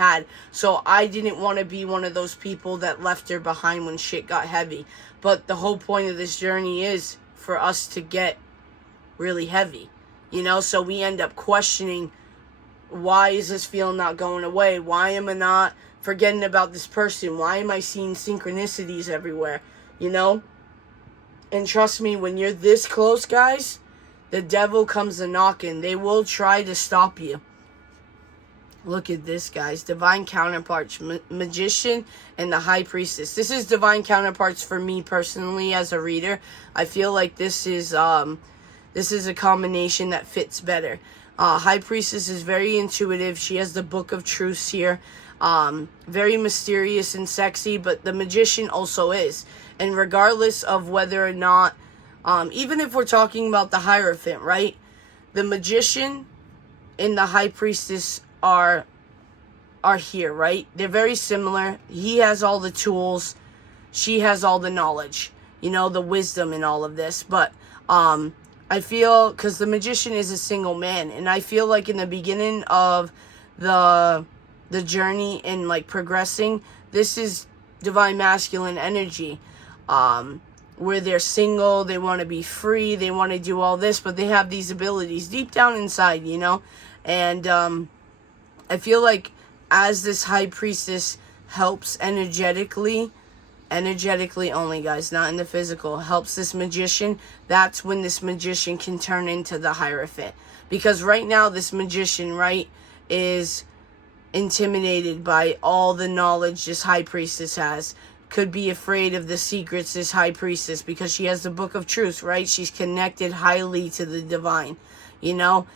had. So I didn't want to be one of those people that left her behind when shit got heavy. But the whole point of this journey is for us to get really heavy, you know? So we end up questioning, why is this feeling not going away? Why am I not forgetting about this person? Why am I seeing synchronicities everywhere, you know? And trust me, when you're this close, guys, the devil comes a knocking. They will try to stop you. Look at this, guys. Divine counterparts, magician and the high priestess. This is divine counterparts for me personally as a reader. I feel like this is a combination that fits better. High priestess is very intuitive. She has the book of truths here. Very mysterious and sexy, but the magician also is. And regardless of whether or not, even if we're talking about the Hierophant, right? The magician and the high priestess are here, right? They're very similar. He has all the tools. She has all the knowledge, you know, the wisdom and all of this. But I feel, because the magician is a single man, and I feel like in the beginning of the journey and like progressing, this is divine masculine energy. Where they're single, they want to be free, they want to do all this, but they have these abilities deep down inside, you know? And I feel like as this high priestess helps energetically only, guys, not in the physical, helps this magician, that's when this magician can turn into the Hierophant. Because right now, this magician, right, is intimidated by all the knowledge this high priestess has. Could be afraid of the secrets this high priestess, because she has the book of truth, right? She's connected highly to the divine, you know?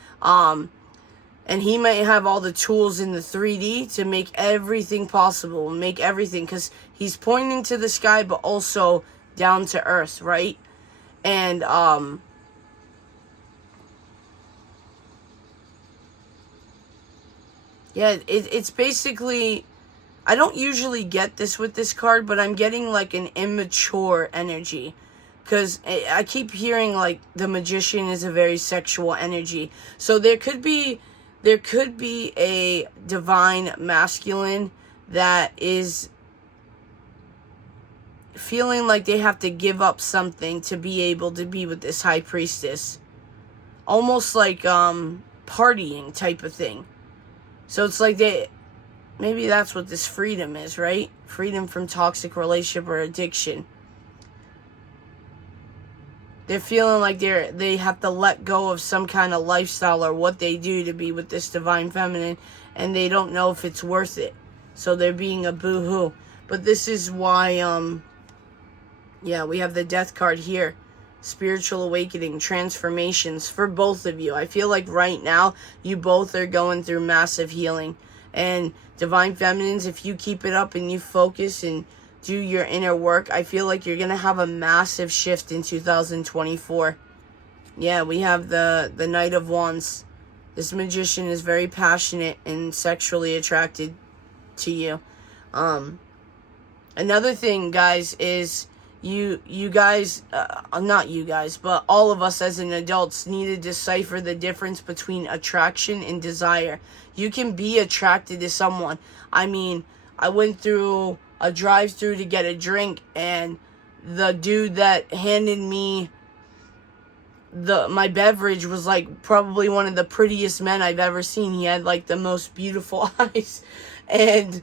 And he might have all the tools in the 3D to make everything possible, make everything, because he's pointing to the sky, but also down to earth, right? And, yeah, it's basically, I don't usually get this with this card, but I'm getting like an immature energy. Because I keep hearing like the magician is a very sexual energy. So there could be a divine masculine that is feeling like they have to give up something to be able to be with this high priestess. Almost like partying type of thing. So it's like maybe that's what this freedom is, right? Freedom from toxic relationship or addiction. They're feeling like they have to let go of some kind of lifestyle or what they do to be with this divine feminine, and they don't know if it's worth it. So they're being a boo-hoo. But this is why, yeah, we have the death card here. Spiritual awakening, transformations for both of you. I feel like right now, you both are going through massive healing. And divine feminines, if you keep it up and you focus and do your inner work, I feel like you're going to have a massive shift in 2024. Yeah, we have the Knight of Wands. This magician is very passionate and sexually attracted to you. Another thing, guys, is you guys, not you guys, but all of us as an adults need to decipher the difference between attraction and desire. You can be attracted to someone. I mean, I went through a drive-through to get a drink, and the dude that handed me my beverage was like probably one of the prettiest men I've ever seen. He had like the most beautiful eyes. And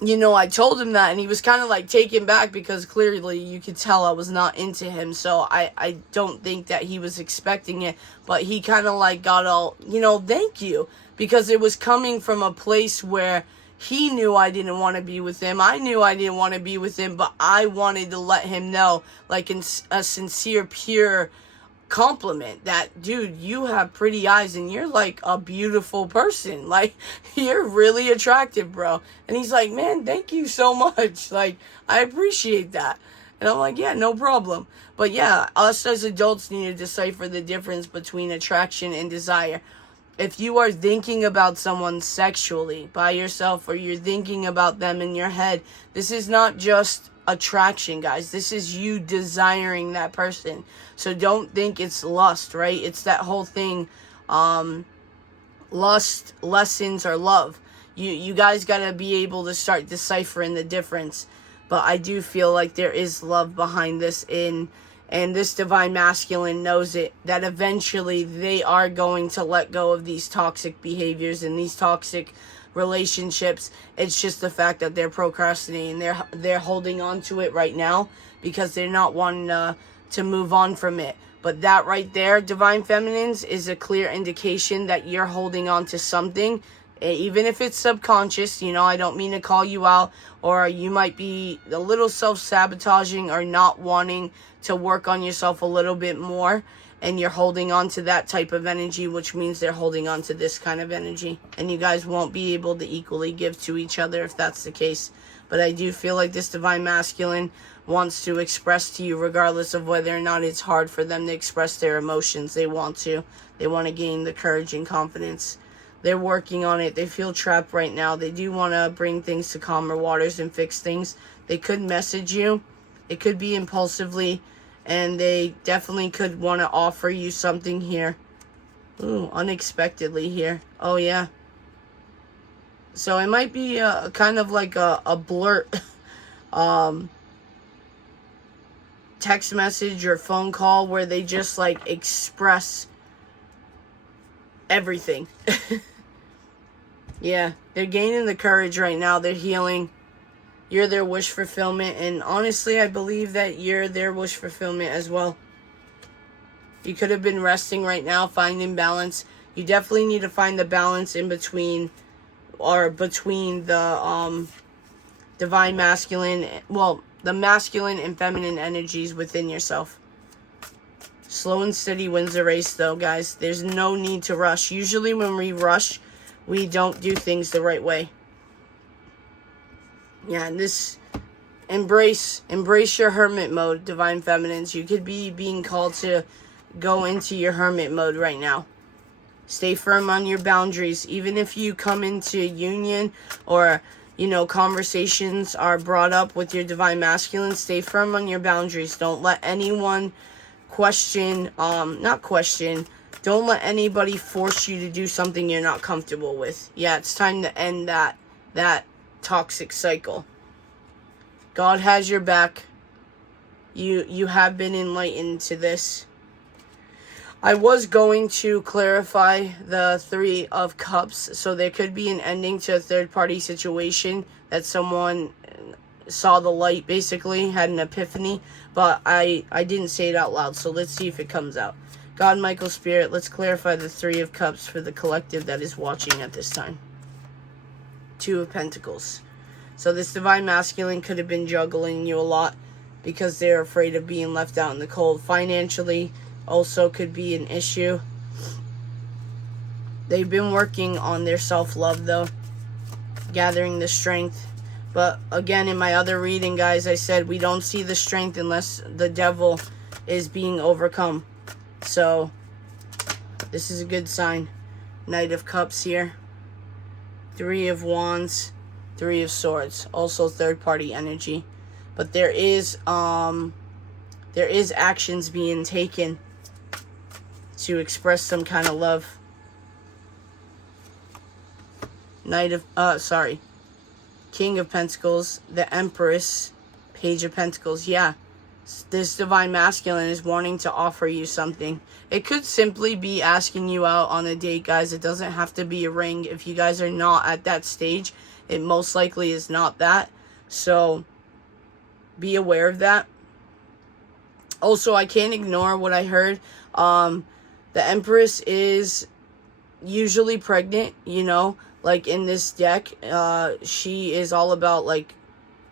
you know, I told him that, and he was kind of like taken back because clearly you could tell I was not into him. So I don't think that he was expecting it, but he kind of like got all, you know, thank you, because it was coming from a place where he knew I didn't want to be with him. I knew I didn't want to be with him, but I wanted to let him know, like in a sincere, pure compliment, that, dude, you have pretty eyes and you're like a beautiful person. Like, you're really attractive, bro. And he's like, man, thank you so much. Like, I appreciate that. And I'm like, yeah, no problem. But yeah, us as adults need to decipher the difference between attraction and desire. If you are thinking about someone sexually by yourself, or you're thinking about them in your head, this is not just attraction, guys. This is you desiring that person. So don't think it's lust, right? It's that whole thing, lust lessens or love. You guys got to be able to start deciphering the difference. But I do feel like there is love behind this, and this divine masculine knows it, that eventually they are going to let go of these toxic behaviors and these toxic relationships. It's just the fact that they're procrastinating. They're holding on to it right now because they're not wanting to move on from it. But that right there, Divine Feminines, is a clear indication that you're holding on to something, even if it's subconscious. You know, I don't mean to call you out, or you might be a little self-sabotaging or not wanting to work on yourself a little bit more, and you're holding on to that type of energy, which means they're holding on to this kind of energy, and you guys won't be able to equally give to each other if that's the case. But I do feel like this Divine Masculine wants to express to you, regardless of whether or not it's hard for them to express their emotions. They want to gain the courage and confidence. They're working on it. They feel trapped right now. They do want to bring things to calmer waters and fix things. They could message you. It could be impulsively, and they definitely could want to offer you something here. Ooh, unexpectedly here. Oh, yeah. So it might be kind of like a blurt text message or phone call where they just like express everything. Yeah, they're gaining the courage right now. They're healing. You're their wish fulfillment, and honestly, I believe that you're their wish fulfillment as well. You could have been resting right now, finding balance. You definitely need to find the balance in between, or between the divine masculine, well, the masculine and feminine energies within yourself. Slow and steady wins the race, though, guys. There's no need to rush. Usually when we rush, we don't do things the right way. Yeah, and this, embrace your hermit mode, Divine Feminines. You could be being called to go into your hermit mode right now. Stay firm on your boundaries. Even if you come into union, or, you know, conversations are brought up with your Divine Masculine, stay firm on your boundaries. Don't let anyone don't let anybody force you to do something you're not comfortable with. Yeah, it's time to end that toxic cycle. God has your back. You have been enlightened to this. I was going to clarify the Three of Cups, so there could be an ending to a third-party situation, that someone saw the light, basically, had an epiphany, but I didn't say it out loud, so let's see if it comes out. God, Michael, Spirit, let's clarify the Three of Cups for the collective that is watching at this time. Two of Pentacles. So this Divine Masculine could have been juggling you a lot because they're afraid of being left out in the cold. Financially also could be an issue. They've been working on their self-love, though, gathering the strength. But again, in my other reading, guys, I said we don't see the strength unless the devil is being overcome. So this is a good sign. Knight of Cups here. Three of Wands. Three of Swords. Also third-party energy. But there is actions being taken to express some kind of love. King of Pentacles, the Empress, Page of Pentacles. Yeah, this Divine Masculine is wanting to offer you something. It could simply be asking you out on a date, guys. It doesn't have to be a ring. If you guys are not at that stage, it most likely is not that. So be aware of that. Also, I can't ignore what I heard. The Empress is usually pregnant, you know. Like in this deck, she is all about like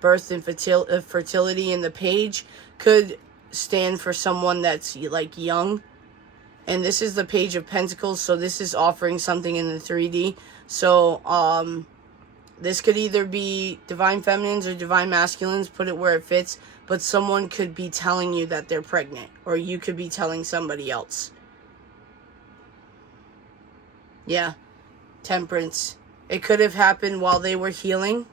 birth and fertility, and the Page could stand for someone that's like young. And this is the Page of Pentacles, so this is offering something in the 3D. So this could either be Divine Feminines or Divine Masculines, put it where it fits, but someone could be telling you that they're pregnant, or you could be telling somebody else. Yeah. Temperance. It could have happened while they were healing.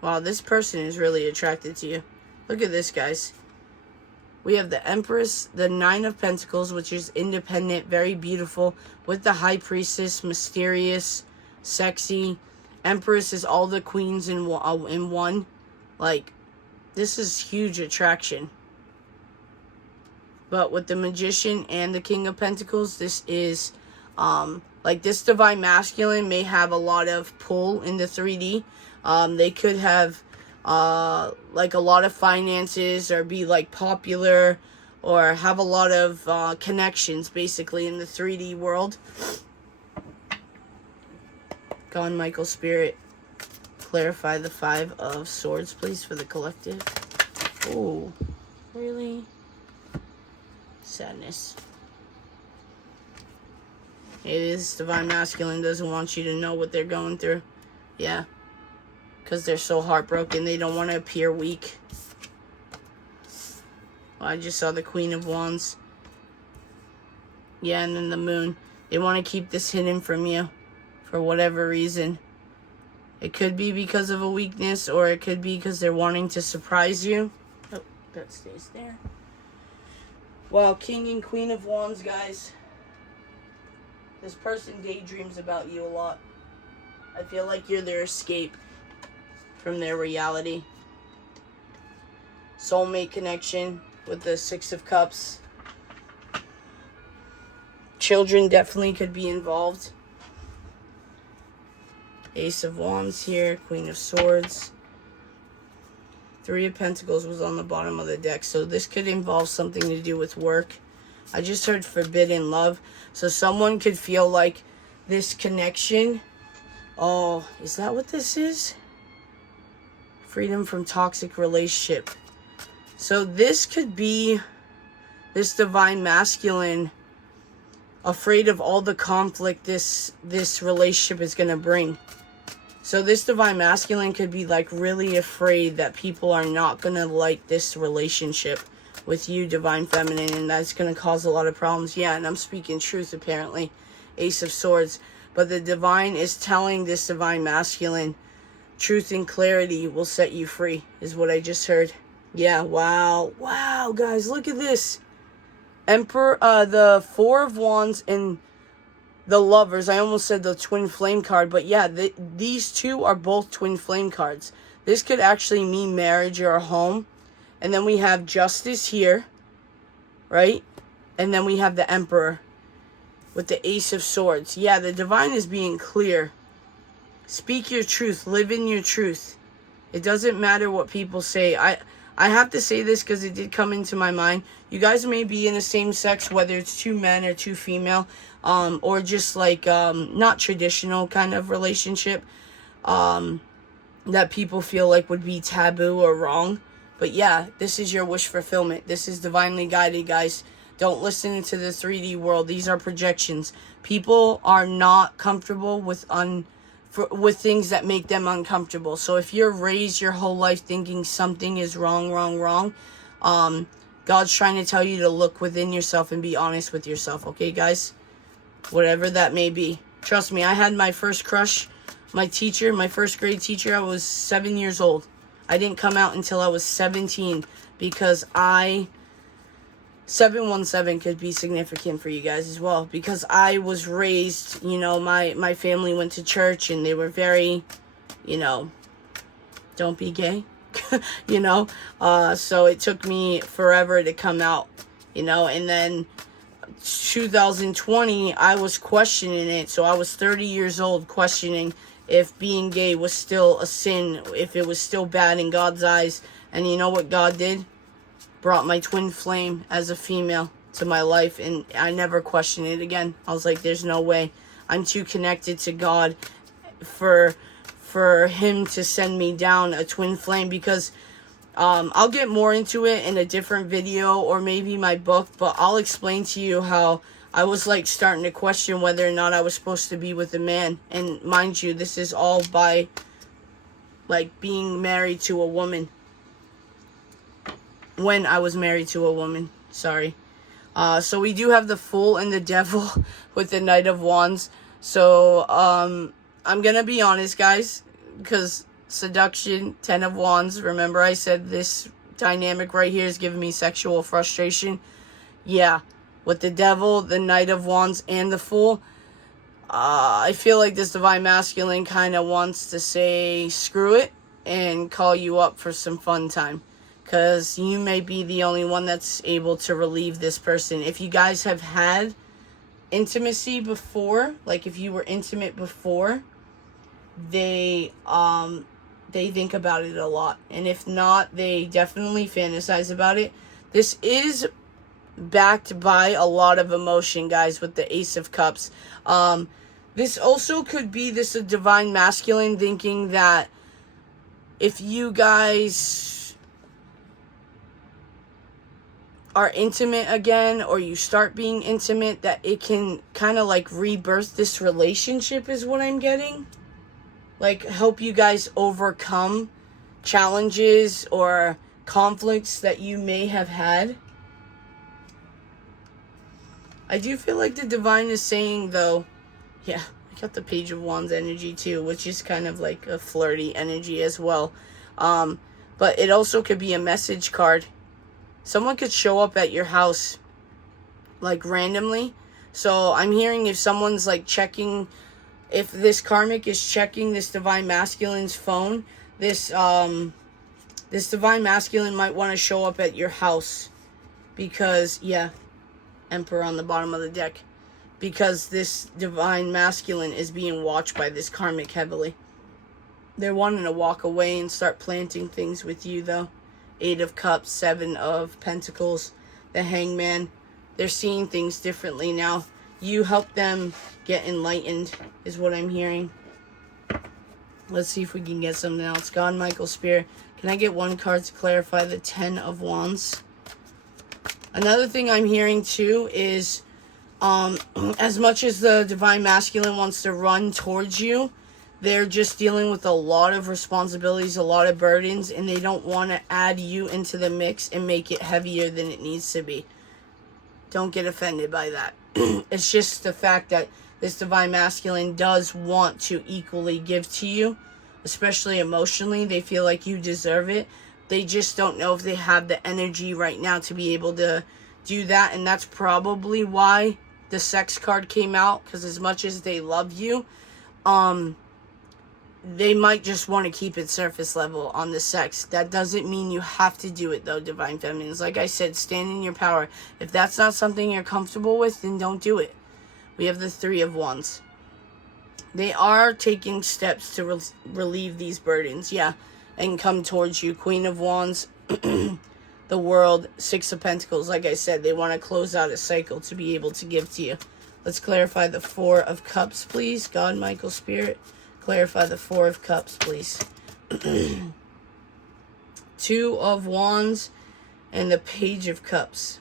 Wow, this person is really attracted to you. Look at this, guys. We have the Empress, the Nine of Pentacles, which is independent, very beautiful, with the High Priestess, mysterious, sexy. Empress is all the queens in one. Like, this is huge attraction. But with the Magician and the King of Pentacles, this is, like, this Divine Masculine may have a lot of pull in the 3D. They could have, like, a lot of finances, or be, like, popular, or have a lot of connections, basically, in the 3D world. God, Michael Spirit, clarify the Five of Swords, please, for the collective. Oh, really? Sadness. It is Divine Masculine doesn't want you to know what they're going through. Yeah. Because they're so heartbroken. They don't want to appear weak. Well, I just saw the Queen of Wands. Yeah, and then the Moon. They want to keep this hidden from you. For whatever reason. It could be because of a weakness, or it could be because they're wanting to surprise you. Oh, that stays there. Well, King and Queen of Wands, guys. This person daydreams about you a lot. I feel like you're their escape from their reality. Soulmate connection with the Six of Cups. Children definitely could be involved. Ace of Wands here, Queen of Swords. Three of Pentacles was on the bottom of the deck, so this could involve something to do with work. I just heard forbidden love, so someone could feel like this connection. Oh, is that what this is? Freedom from toxic relationship. So this could be this Divine Masculine afraid of all the conflict this relationship is going to bring. So this Divine Masculine could be like really afraid that people are not going to like this relationship with you, Divine Feminine, and that's going to cause a lot of problems. Yeah, and I'm speaking truth apparently. Ace of Swords. But the Divine is telling this Divine Masculine, truth and clarity will set you free, is what I just heard. Yeah, wow. Wow, guys, look at this. Emperor, the Four of Wands and the Lovers. I almost said the Twin Flame card, but yeah, these two are both Twin Flame cards. This could actually mean marriage or a home. And then we have Justice here, right? And then we have the Emperor with the Ace of Swords. Yeah, the Divine is being clear. Speak your truth. Live in your truth. It doesn't matter what people say. I have to say this because it did come into my mind. You guys may be in the same sex, whether it's two men or two female, or just like not traditional kind of relationship that people feel like would be taboo or wrong. But yeah, this is your wish fulfillment. This is divinely guided, guys. Don't listen to the 3D world. These are projections. People are not comfortable with things that make them uncomfortable. So if you're raised your whole life thinking something is wrong, God's trying to tell you to look within yourself and be honest with yourself. Okay, guys? Whatever that may be. Trust me, I had my first crush, my teacher, my first grade teacher. I was 7 years old. I didn't come out until I was 17 because 717 could be significant for you guys as well, because I was raised, you know, my family went to church and they were very, you know, don't be gay, you know, so it took me forever to come out, you know, and then 2020 I was questioning it. So I was 30 years old questioning if being gay was still a sin, if it was still bad in God's eyes. And you know what God did? Brought my twin flame as a female to my life, and I never questioned it again. I was like, there's no way. I'm too connected to God for him to send me down a twin flame, because I'll get more into it in a different video or maybe my book, but I'll explain to you how I was like starting to question whether or not I was supposed to be with a man. And mind you, this is all by like being married to a woman. When I was married to a woman, sorry. So we do have the Fool and the Devil with the Knight of Wands. So I'm gonna be honest, guys, because seduction, 10 of Wands. Remember I said this dynamic right here is giving me sexual frustration. Yeah, with the Devil, the Knight of Wands, and the Fool, I feel like this Divine Masculine kind of wants to say screw it and call you up for some fun time. Because you may be the only one that's able to relieve this person. If you guys have had intimacy before, like if you were intimate before, they think about it a lot. And if not, they definitely fantasize about it. This is backed by a lot of emotion, guys, with the Ace of Cups. This also could be this a Divine Masculine thinking that if you guys are intimate again, or you start being intimate, that it can kind of like rebirth this relationship is what I'm getting. Like help you guys overcome challenges or conflicts that you may have had. I do feel like the Divine is saying, though, yeah, I got the Page of Wands energy too, which is kind of like a flirty energy as well. But it also could be a message card. Someone could show up at your house, like, randomly. So I'm hearing if someone's, like, checking, if this karmic is checking this Divine Masculine's phone, this Divine Masculine might want to show up at your house. Because, yeah, Emperor on the bottom of the deck. Because this Divine Masculine is being watched by this karmic heavily. They're wanting to walk away and start planting things with you, though. 8 of Cups, 7 of Pentacles, the Hangman. They're seeing things differently now. You help them get enlightened, is what I'm hearing. Let's see if we can get something else. God, Michael, Spirit. Can I get one card to clarify the 10 of Wands? Another thing I'm hearing, too, is as much as the Divine Masculine wants to run towards you, they're just dealing with a lot of responsibilities, a lot of burdens, and they don't want to add you into the mix and make it heavier than it needs to be. Don't get offended by that. It's just the fact that this Divine Masculine does want to equally give to you, especially emotionally. They feel like you deserve it. They just don't know if they have the energy right now to be able to do that, and that's probably why the Sex card came out, because as much as they love you, they might just want to keep it surface level on the sex. That doesn't mean you have to do it, though, Divine Feminines. Like I said, stand in your power. If that's not something you're comfortable with, then don't do it. We have the 3 of Wands. They are taking steps to relieve these burdens, yeah, and come towards you. Queen of Wands, the World, 6 of Pentacles. Like I said, they want to close out a cycle to be able to give to you. Let's clarify the 4 of Cups, please. God, Michael, Spirit. Clarify the 4 of Cups, please. 2 of Wands and the Page of Cups.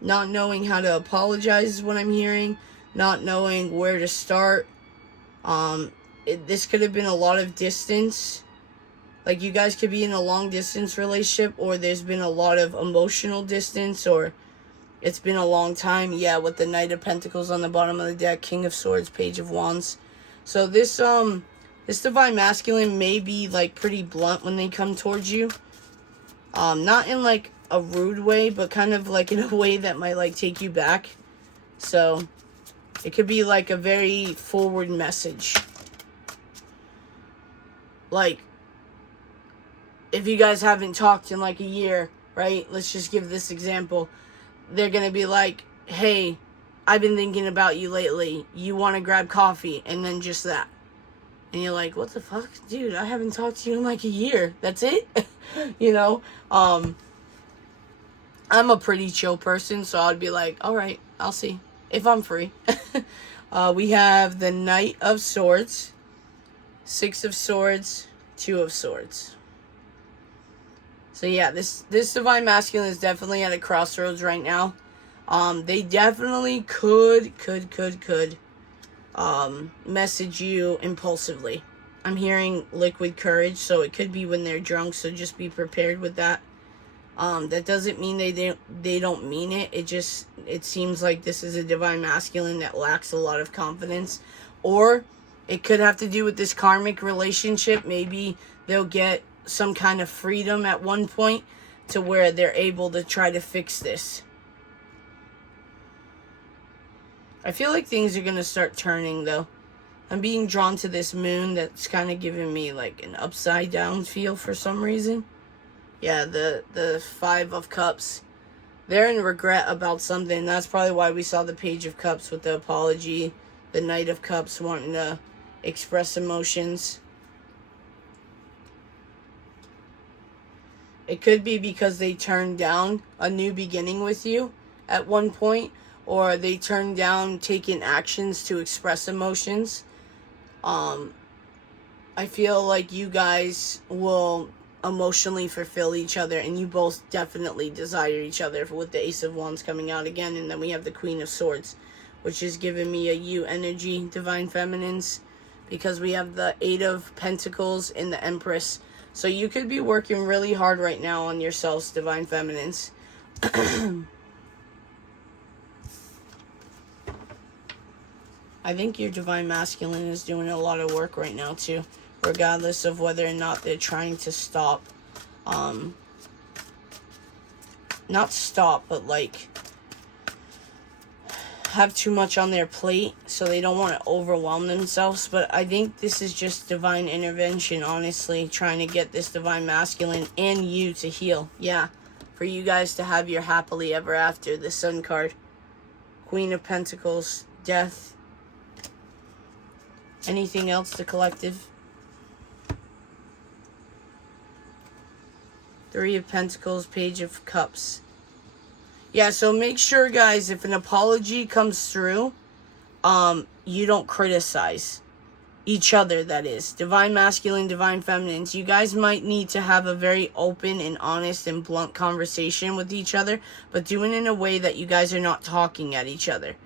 Not knowing how to apologize is what I'm hearing. Not knowing where to start. This could have been a lot of distance. Like, you guys could be in a long distance relationship, or there's been a lot of emotional distance, or it's been a long time. Yeah, with the Knight of Pentacles on the bottom of the deck, King of Swords, Page of Wands. So this Divine Masculine may be, like, pretty blunt when they come towards you. Not in, like, a rude way, but kind of, like, in a way that might, like, take you back. So it could be, like, a very forward message. Like, if you guys haven't talked in, like, a year, right? Let's just give this example. They're going to be like, hey, I've been thinking about you lately. You want to grab coffee? And then just that. And you're like, what the fuck? Dude, I haven't talked to you in like a year. That's it? You know? I'm a pretty chill person, so I'd be like, all right, I'll see. If I'm free. We have the Knight of Swords, 6 of Swords, 2 of Swords. So yeah, this Divine Masculine is definitely at a crossroads right now. They definitely could message you impulsively. I'm hearing liquid courage, so it could be when they're drunk, so just be prepared with that. That doesn't mean they don't mean it. It seems like this is a Divine Masculine that lacks a lot of confidence. Or it could have to do with this karmic relationship. Maybe they'll get some kind of freedom at one point to where they're able to try to fix this. I feel like things are going to start turning, though. I'm being drawn to this moon that's kind of giving me like an upside down feel for some reason. Yeah, the Five of Cups. They're in regret about something. That's probably why we saw the Page of Cups with the apology. The Knight of Cups wanting to express emotions. It could be because they turned down a new beginning with you at one point. Or they turned down taking actions to express emotions. I feel like you guys will emotionally fulfill each other, and you both definitely desire each other with the Ace of Wands coming out again. And then we have the Queen of Swords, which is giving me a you energy, Divine Feminines, because we have the Eight of Pentacles and the Empress. So you could be working really hard right now on yourselves, Divine Feminines. I think your Divine Masculine is doing a lot of work right now too, regardless of whether or not they're trying to stop, not stop, but like have too much on their plate, so they don't want to overwhelm themselves. But I think this is just divine intervention, honestly, trying to get this Divine Masculine and you to heal. Yeah, for you guys to have your happily ever after. The Sun card, Queen of Pentacles, Death. Anything else, the collective? Three of Pentacles, Page of Cups. Yeah, so make sure, guys, if an apology comes through, you don't criticize each other, that is. Divine Masculine, Divine Feminines. You guys might need to have a very open and honest and blunt conversation with each other, but do it in a way that you guys are not talking at each other.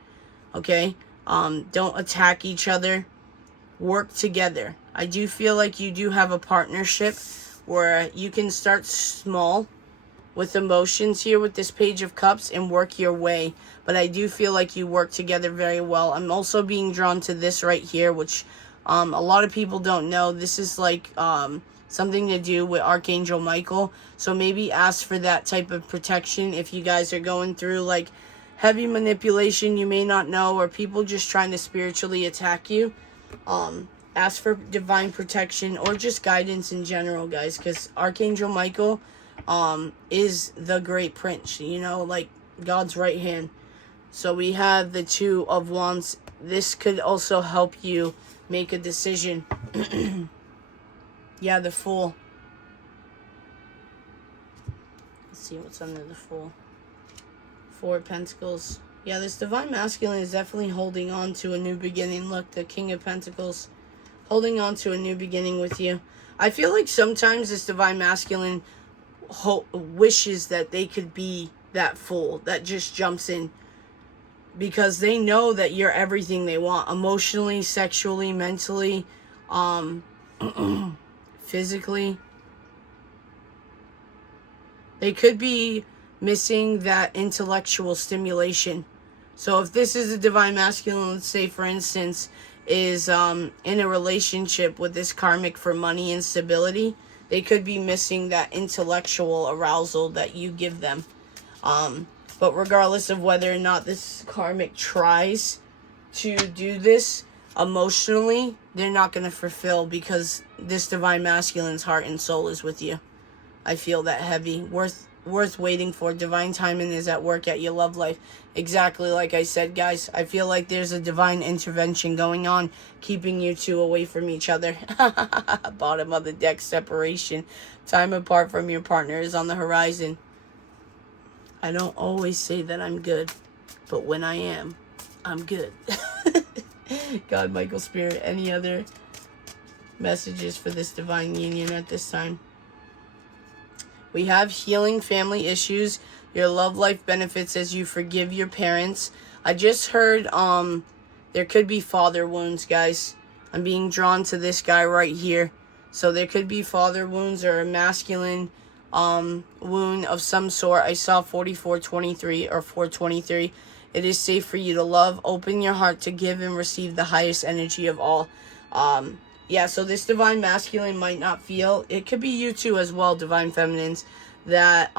Okay? Don't attack each other. Work together. I do feel like you do have a partnership where you can start small with emotions here with this Page of Cups and work your way. But I do feel like you work together very well. I'm also being drawn to this right here, which a lot of people don't know. This is like something to do with Archangel Michael. So maybe ask for that type of protection if you guys are going through like heavy manipulation you may not know, or people just trying to spiritually attack you. Ask for divine protection or just guidance in general, guys, because Archangel Michael is the great prince, you know, like God's right hand. So we have the Two of Wands. This could also help you make a decision. Yeah, the Fool. Let's see what's under the Fool. Four of Pentacles. Yeah, this Divine Masculine is definitely holding on to a new beginning. Look, the King of Pentacles. Holding on to a new beginning with you. I feel like sometimes this Divine Masculine wishes that they could be that fool that just jumps in. Because they know that you're everything they want. Emotionally, sexually, mentally, physically. They could be missing that intellectual stimulation. So if this is a Divine Masculine, let's say for instance, is in a relationship with this karmic for money and stability, they could be missing that intellectual arousal that you give them. But regardless of whether or not this karmic tries to do this emotionally, they're not going to fulfill, because this Divine Masculine's heart and soul is with you. I feel that heavy. Worth waiting for. Divine timing is at work at your love life. Exactly like I said, guys. I feel like there's a divine intervention going on, keeping you two away from each other. Bottom of the deck, separation. Time apart from your partner is on the horizon. I don't always say that I'm good, but when I am, I'm good. God, Michael, Spirit, any other messages for this divine union at this time? We have healing family issues. Your love life benefits as you forgive your parents. I just heard there could be father wounds, guys. I'm being drawn to this guy right here. So there could be father wounds or a masculine wound of some sort. I saw 4423 or 423. It is safe for you to love. Open your heart to give and receive the highest energy of all. yeah, so this divine masculine might not feel, it could be you too as well, divine feminines, that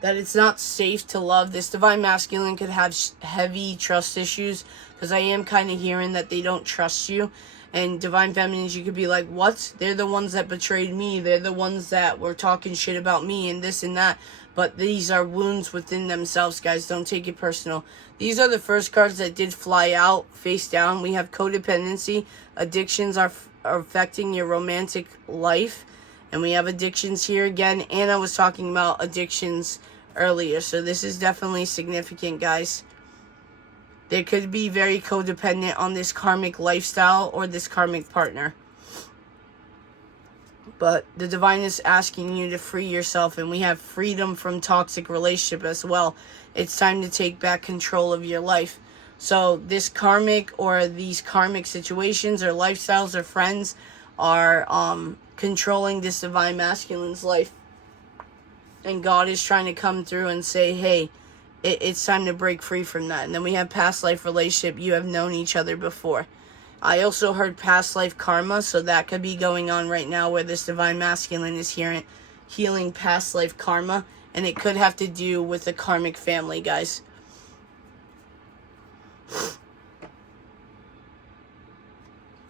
that it's not safe to love. This divine masculine could have heavy trust issues, because I am kind of hearing that they don't trust you. And divine feminines, you could be like, what? They're the ones that betrayed me. They're the ones that were talking shit about me and this and that. But these are wounds within themselves, guys. Don't take it personal. These are the first cards that did fly out face down. We have codependency. Addictions are affecting your romantic life. And we have addictions here again. And I was talking about addictions earlier. So this is definitely significant, guys. They could be very codependent on this karmic lifestyle or this karmic partner. But the divine is asking you to free yourself, and we have freedom from toxic relationship as well. It's time to take back control of your life. So this karmic or these karmic situations or lifestyles or friends are controlling this divine masculine's life. And God is trying to come through and say, hey, it's time to break free from that. And then we have past life relationship. You have known each other before. I also heard past life karma, so that could be going on right now where this divine masculine is healing past life karma. And it could have to do with the karmic family, guys.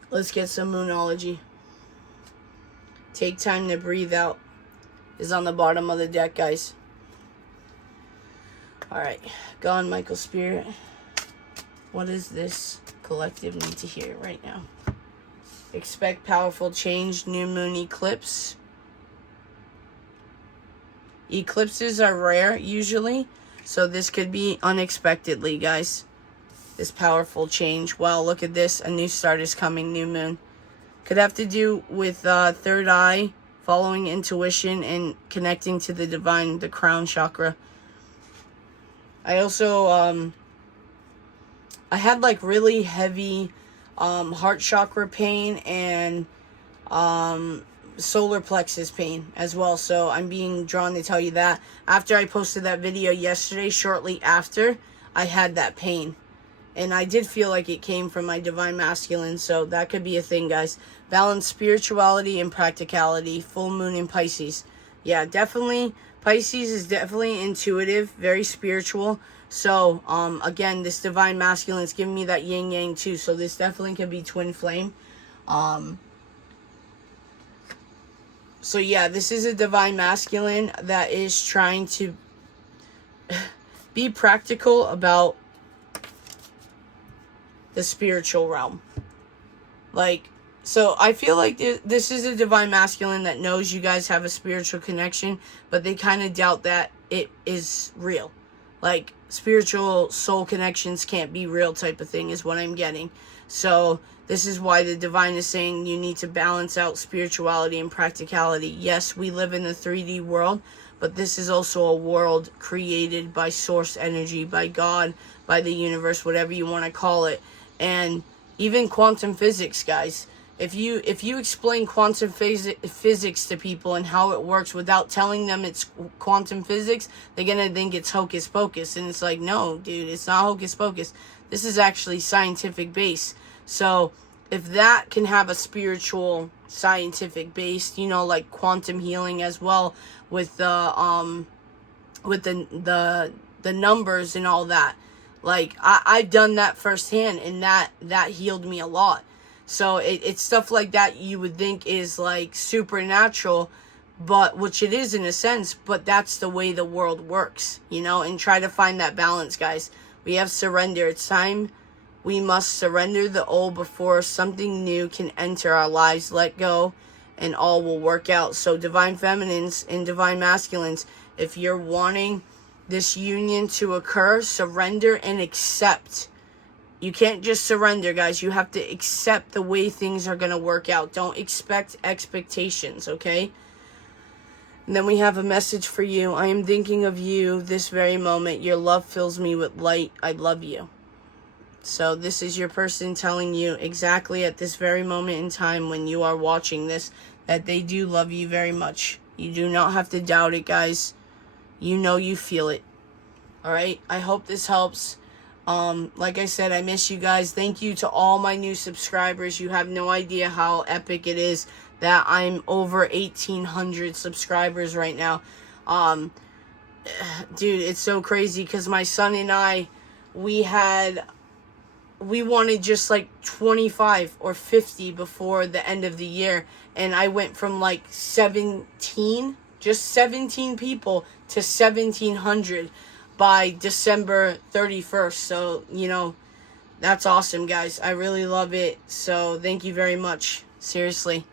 Let's get some moonology. Take time to breathe out is on the bottom of the deck, guys. Alright, God, Michael Spirit. What does this collective need to hear right now? Expect powerful change, new moon eclipse. Eclipses are rare usually, so this could be unexpectedly, guys. This powerful change. Wow, look at this. A new start is coming, new moon. Could have to do with third eye, following intuition, and connecting to the divine, the crown chakra. I also, I had like really heavy heart chakra pain and solar plexus pain as well. So I'm being drawn to tell you that. After I posted that video yesterday, shortly after, I had that pain. And I did feel like it came from my divine masculine. So that could be a thing, guys. Balance spirituality and practicality. Full moon in Pisces. Yeah, definitely. Pisces is definitely intuitive, very spiritual. So, again, this divine masculine is giving me that yin yang too. So this definitely can be twin flame. So yeah, this is a divine masculine that is trying to be practical about the spiritual realm. Like, so I feel like this is a divine masculine that knows you guys have a spiritual connection, but they kind of doubt that it is real. Like, spiritual soul connections can't be real type of thing is what I'm getting. So this is why the divine is saying you need to balance out spirituality and practicality. Yes, we live in the 3D world, but this is also a world created by source energy, by God, by the universe, whatever you want to call it. And even quantum physics, guys. If you explain quantum physics to people and how it works without telling them it's quantum physics, they're going to think it's hocus pocus. And it's like, no, dude, it's not hocus pocus. This is actually scientific base. So if that can have a spiritual scientific base, you know, like quantum healing as well with the numbers and all that. Like, I've done that firsthand, and that healed me a lot. So it's stuff like that you would think is like supernatural, but which it is in a sense, but that's the way the world works, you know, and try to find that balance, guys. We have surrender. It's time we must surrender the old before something new can enter our lives. Let go and all will work out. So divine feminines and divine masculines, if you're wanting this union to occur, surrender and accept. You can't just surrender, guys. You have to accept the way things are going to work out. Don't expect expectations, okay? And then we have a message for you. I am thinking of you this very moment. Your love fills me with light. I love you. So this is your person telling you exactly at this very moment in time when you are watching this that they do love you very much. You do not have to doubt it, guys. You know you feel it. Alright? I hope this helps. Like I said, I miss you guys. Thank you to all my new subscribers. You have no idea how epic it is that I'm over 1,800 subscribers right now. Dude, it's so crazy because my son and I, we wanted just like 25 or 50 before the end of the year, and I went from like 17, just 17 people to 1,700 by December 31st. So, that's awesome, guys. I really love it. So, thank you very much. Seriously.